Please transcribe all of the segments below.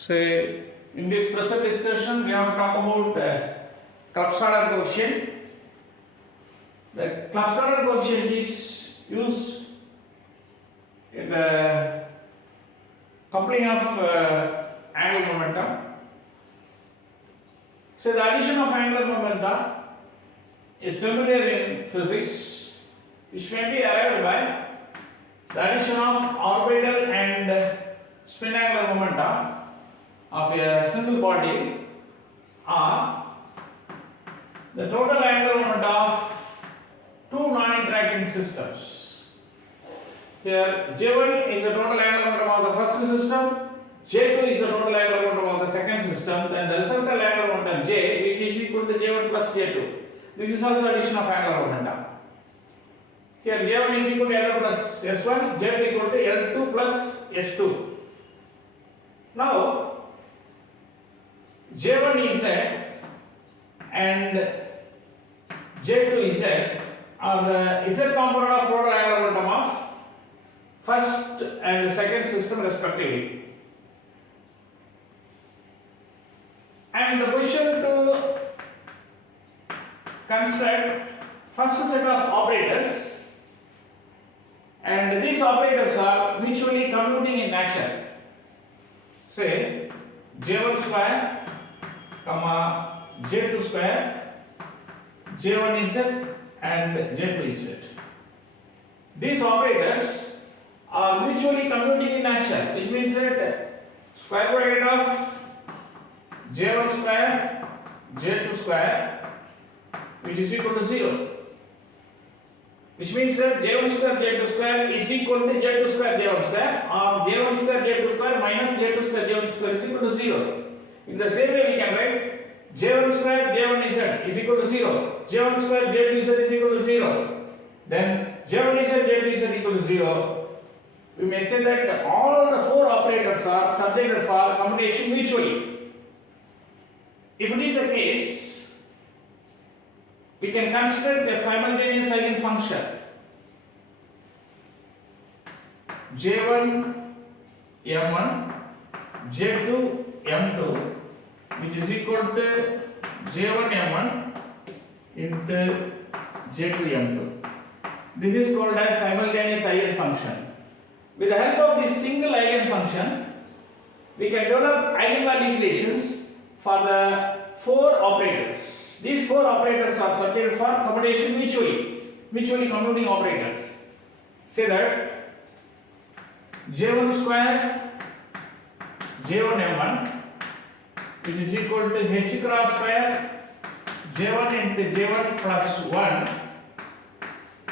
So, in this present discussion, we have to talk about clebsch-gordan coefficient. The clebsch-gordan coefficient is used in the coupling of angular momentum. So, the addition of angular momentum is familiar in physics, which may be arrived by the addition of orbital and spin angular momentum of a single body or the total angular momentum of two non-interacting systems. Here J1 is the total angular momentum of the first system, J2 is the total angular momentum of the second system, then the resultant angular momentum J, which is equal to J1 plus J2. This is also addition of angular momentum. Here J1 is equal to L1 plus S1, J2 equal to L2 plus S2. Now J1 is Z and J2 is Z are the Z component of total angular momentum of first and second system respectively. And the question to construct first set of operators, and these operators are mutually commuting in nature. Say J1 square comma J2 square, J1 is Z and J2 is Z. These operators are mutually commuting in action, which means that square bracket of J1 square J2 square, which is equal to 0, which means that J1 square J2 square is equal to J2 square J1 square, or J1 square J2 square minus J2 square J1 square is equal to 0. In the same way, we can write J1 square J1 Z is equal to 0, J1 square J2 Z is equal to 0. Then J1 Z J2 Z equal to 0. We may say that all the four operators are subjected for commutation mutually. If it is the case, we can construct a simultaneous eigenfunction J1 M1 J2 M2, which is equal to J1 M1 into J2 M2. This is called as simultaneous eigenfunction. With the help of this single eigenfunction, we can develop eigenvalue equations for the four operators. These four operators are subject for commutation mutually commuting operators. Say that J1 square J1 M1, which is equal to H cross square J1 into J1 plus 1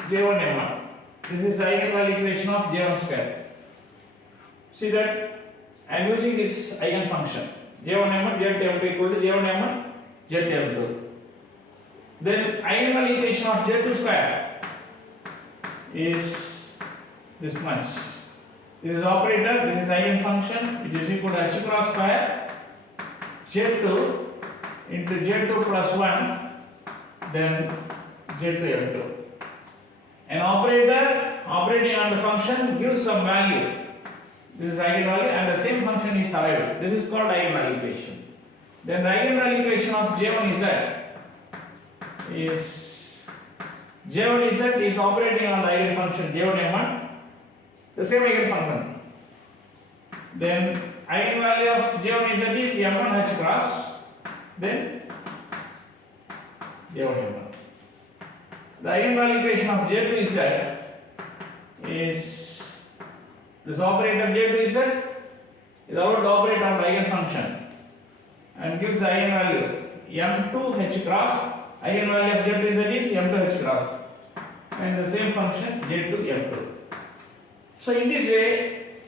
J1 M1. This is the eigenvalue equation of J1 square. See that I am using this eigenfunction J1 M1 J2 M2 equal to J1 M1 J2 M2. Then eigenvalue equation of J2 square is this much. This is operator, this is eigenfunction, which is equal to H cross square J2 into J2 plus 1, then J2 M2. An operator operating on the function gives some value. This is eigenvalue, and the same function is arrived. This is called eigenvalue equation. Then the eigenvalue equation of J1 Z is J1 Z is operating on the eigenfunction J1 M1, the same eigenfunction. Then eigenvalue of J1 Z is M1 H cross, then J1 M1. The eigenvalue equation of J2 Z is this operator J2 Z is allowed to operate on the eigenfunction and gives the eigenvalue M2 H cross. Eigenvalue of J2 Z is M2 H cross, and the same function J2 M2. So in this way,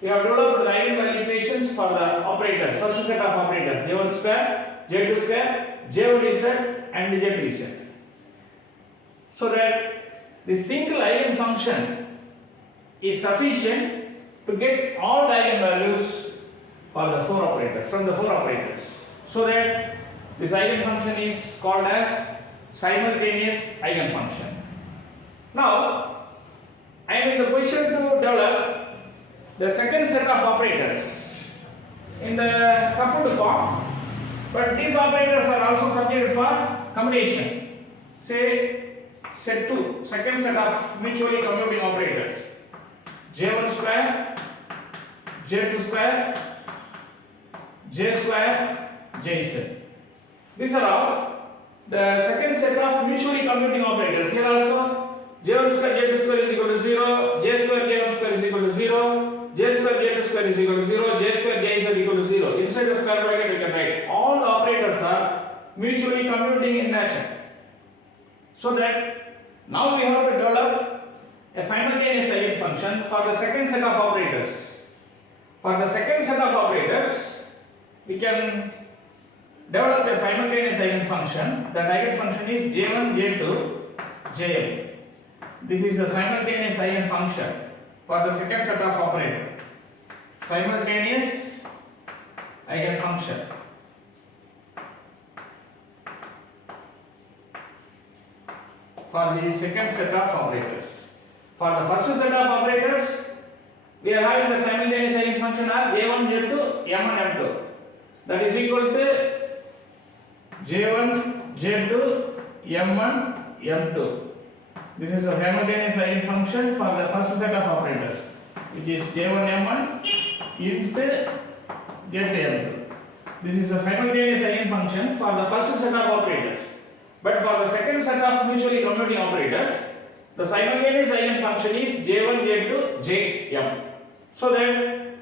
we have developed the eigenvalue equations for the operators, first set of operators J1 square, J2 square, J1 Z and J2 Z. So that the single eigenfunction is sufficient to get all the eigenvalues for the four operators, from the four operators. So that this eigenfunction is called as simultaneous eigenfunction. Now, I am in the position to develop the second set of operators. In the But these operators are also subject for combination. Say set 2, second set of mutually commuting operators. J1 square, J2 square, J square, Jz. These are all the second set of mutually commuting operators. Here also J1 square J2 square is equal to 0, J square J1 square is equal to 0, J square J2 square is equal to 0, J square J is equal to 0. Inside the square bracket we can write all the operators are mutually commuting in nature. So that now we have to develop a simultaneous eigenfunction for the second set of operators. For the second set of operators, we can develop a simultaneous eigenfunction. That eigenfunction is J1, J2, Jm. This is a simultaneous eigenfunction for the second set of operators. Simultaneous eigenfunction. For the second set of operators. For the first set of operators, we are having the simultaneous eigenfunction of J1, J2, M1, M2. That is equal to J1, J2, M1, M2. This is a simultaneous eigenfunction for the first set of operators, which is J1, M1 into J2, M2. This is a simultaneous eigenfunction for the first set of operators. But for the second set of mutually commuting operators, the simultaneous eigenfunction is J1, J2, Jm. So that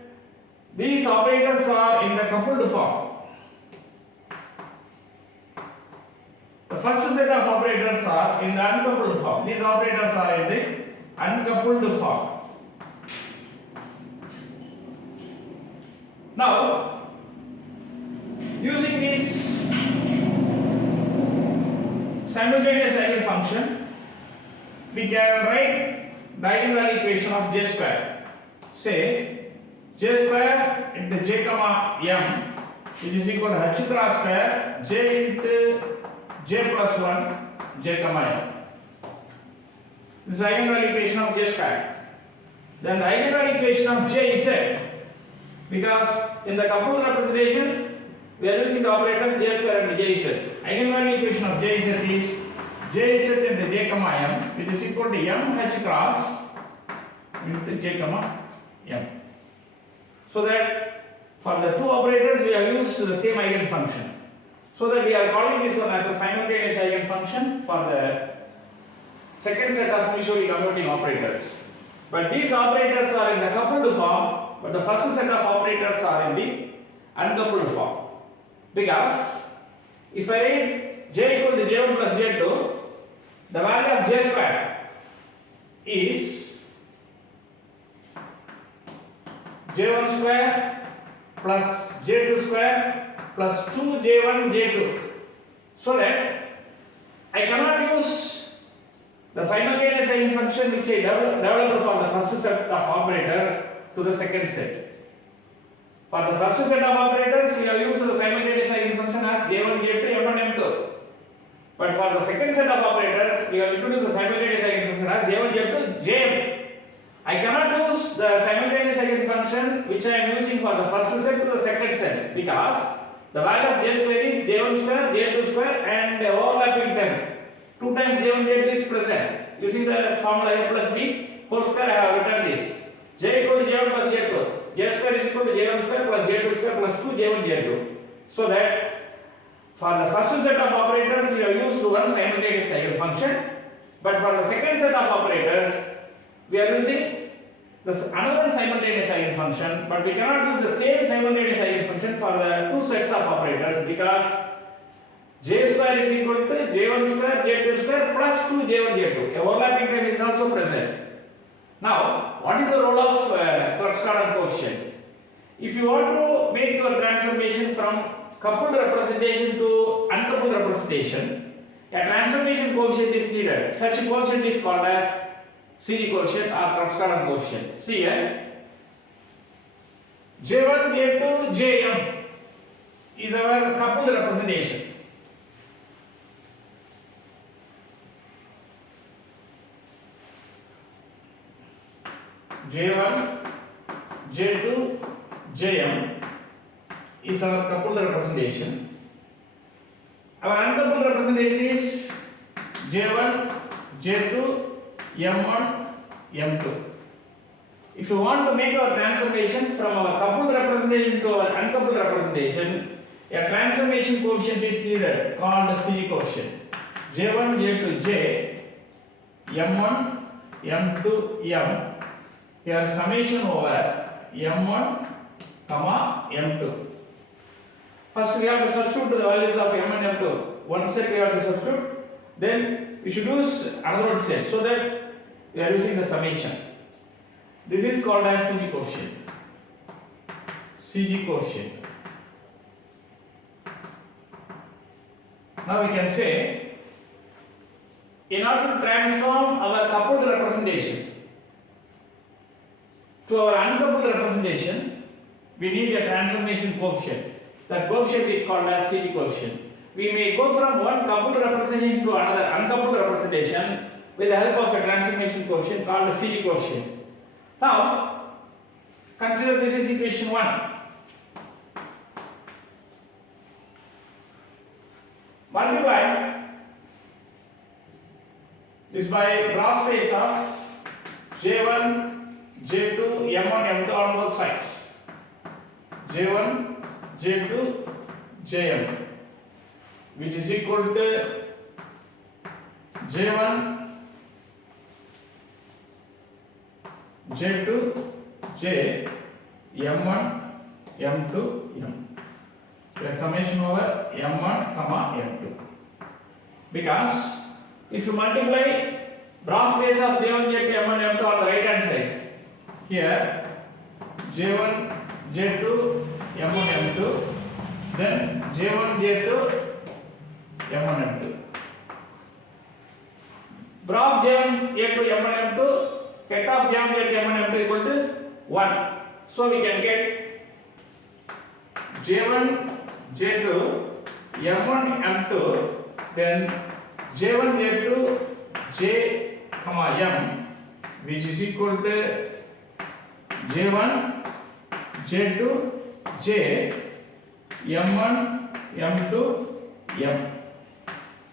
these operators are in the coupled form. The first set of operators are in the uncoupled form. These operators are in the uncoupled form. Now, using this simultaneous eigenfunction, we can write diagonal equation of J square. Say J square into J comma M, which is equal to H cross square J into J plus 1 J comma M. This is diagonal equation of J square. Then the diagonal equation of J is set, because in the coupled representation we are using the operators J square and J z. Eigenvalue equation of J z is J z into J comma M, which is equal to M H cross into J comma M. So that for the two operators we have used the same eigenfunction. So that we are calling this one as a simultaneous eigenfunction for the second set of mutually commuting operators. But these operators are in the coupled form, but the first set of operators are in the uncoupled form. Because if I write J equal to J1 plus J2, the value of J square is J1 square plus J2 square plus 2J1 J2. So that I cannot use the simultaneous eigenfunction which I developed for the first set of operators to the second set. For the first set of operators, we have used the simultaneous eigenfunction as J1, J2, M1, M2. But for the second set of operators, we have introduced the simultaneous eigenfunction as J1, J2, Jm. I cannot use the simultaneous eigenfunction which I am using for the first set to the second set, because the value of J square is J1 square, J2 square and the overlapping term. 2 times J1, J2 is present. Using the formula A plus B whole square, I have written this. J equal to J1 plus J2. J square is equal to J1 square plus J2 square plus 2 J1 J2. So that for the first set of operators we have used one simultaneous eigenfunction, but for the second set of operators we are using this another simultaneous eigenfunction, but we cannot use the same simultaneous eigenfunction for the two sets of operators, because J square is equal to J1 square J2 square plus 2 J1 J2. A overlapping term is also present. Now, what is the role of clebsch-gordan coefficient? If you want to make your transformation from coupled representation to uncoupled representation, a transformation coefficient is needed. Such a coefficient is called as series coefficient or clebsch-gordan coefficient. See here, J1, J2, Jm is our coupled representation. J1, J2, Jm is our coupled representation. Our uncoupled representation is J1, J2, M1, M2. If you want to make our transformation from our coupled representation to our uncoupled representation, a transformation coefficient is needed called C coefficient. J1, J2, J, M1, M2, M. Here summation over M1, M2. First we have to substitute the values of M and M2. One set we have to substitute. Then we should use another one set so that we are using the summation. This is called as CG coefficient. CG coefficient. Now we can say, in order to transform our coupled representation to our uncoupled representation, we need a transformation coefficient. That coefficient is called as CG coefficient. We may go from one coupled representation to another uncoupled representation with the help of a transformation coefficient called the CG coefficient. Now, consider this is equation 1. Multiply this by cross space of J1, J2, M1, M2 on both sides. J1, J2, Jm, which is equal to J1, J2, J, M1, M2, M. The summation over M1, M2. Because if you multiply cross base of J1, J2, M1, M2 on the right hand side, here J1, J2, M1, M2, then J1, J2, M1, M2. Graph J1, J2, M1, M2, cut off J1, J2, M1, M2 equal to 1. So we can get J1, J2, M1, M2, then J1, J2, J, M, which is equal to J1, J2, J, M1, M2, M.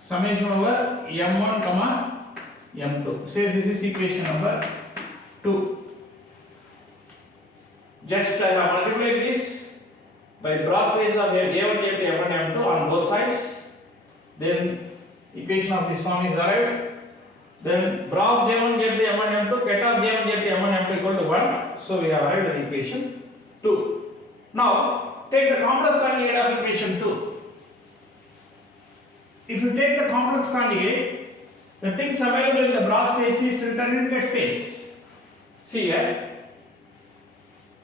Summation over M1, M2. Say this is equation number 2. Just I have multiplied this by cross base of J1, J2, M1, M2 on both sides. Then equation of this form is arrived. Then graph J1, J2, M1, M2, cut off J1, J2, M1, M2 equal to 1. So we have arrived at equation 2. Now take the complex conjugate of equation 2. If you take the complex conjugate, the things available in the brass space is written in cut space. See here.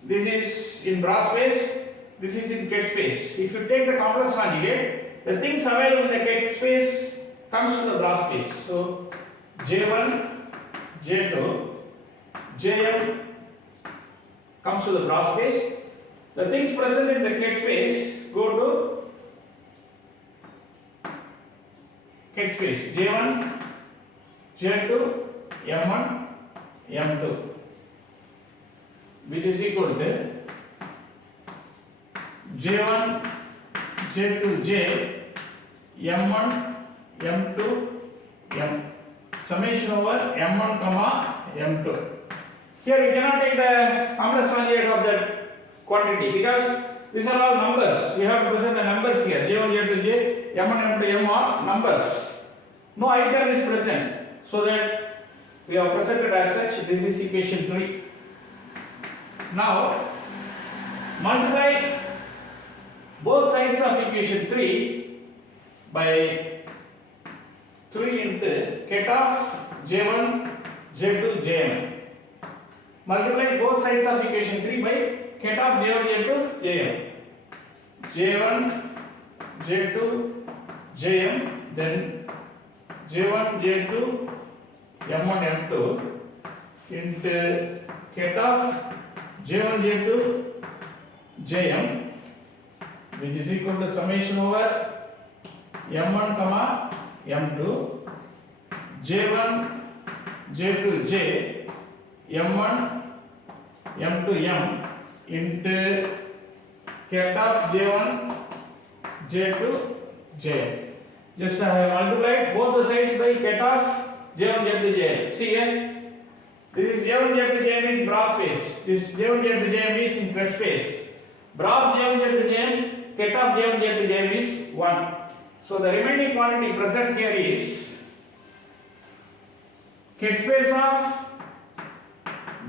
This is in brass space, this is in cut space. If you take the complex conjugate, the things available in the cut space comes to the brass space. So J1, J2, Jm comes to the brass space. The things present in the cut space go to cut space. J1, J2, M1, M2, which is equal to J1, J2, J, M1, M2, M. Summation over M1, M2. Here we cannot take the complex conjugate of that quantity because these are all numbers. We have to present the numbers here. J1, J2, J, M1, M2, M are numbers. No item is present. So that we have presented as such. This is equation 3. Now multiply both sides of equation 3 by 3 into cut off J1, J2, Jm. Multiply both sides of equation 3 by cut off J1, J2, Jm. J1, J2, Jm, then J1, J2, M1, M2 into cut off J1, J2, Jm, which is equal to summation over M1, M2, J1, J2, J, M1, M2, M into cut off J1, J2, J. Just I have multiplied both the sides by ket of J1 Z to Jm. See here, this is J1 Z to Jm is bra space. This J1 Z to Jm is in ket space. Bra of J1 Z to Jm, ket of J1 Z to Jm is 1. So the remaining quantity present here is ket space of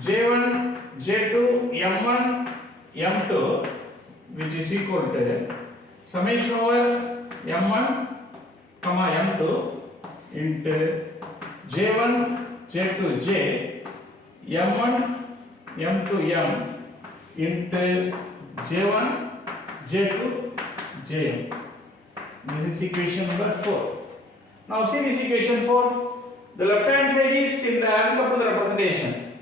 J1, J2, M1, M2, which is equal to summation over M1, M2 into J1, J2, J, M1, M2, M into J1, J2, J. This is equation number 4. Now see this equation 4. The left hand side is in the uncoupled representation,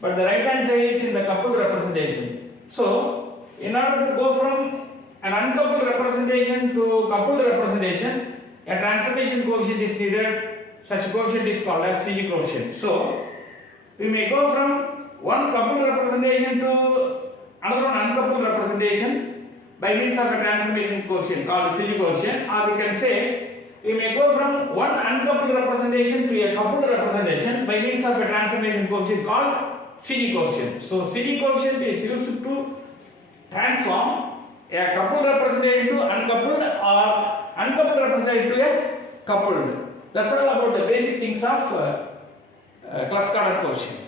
but the right hand side is in the coupled representation. So, in order to go from an uncoupled representation to coupled representation, a transformation coefficient is needed. Such coefficient is called as CG coefficient. So, we may go from one coupled representation to another one uncoupled representation by means of a transformation coefficient called CG coefficient, or we can say we may go from one uncoupled representation to a coupled representation by means of a transformation coefficient called CG coefficient. So CG coefficient is used to transform a coupled representation to uncoupled or uncoupled representation to a coupled. That's all about the basic things of clebsch-gordan coefficient.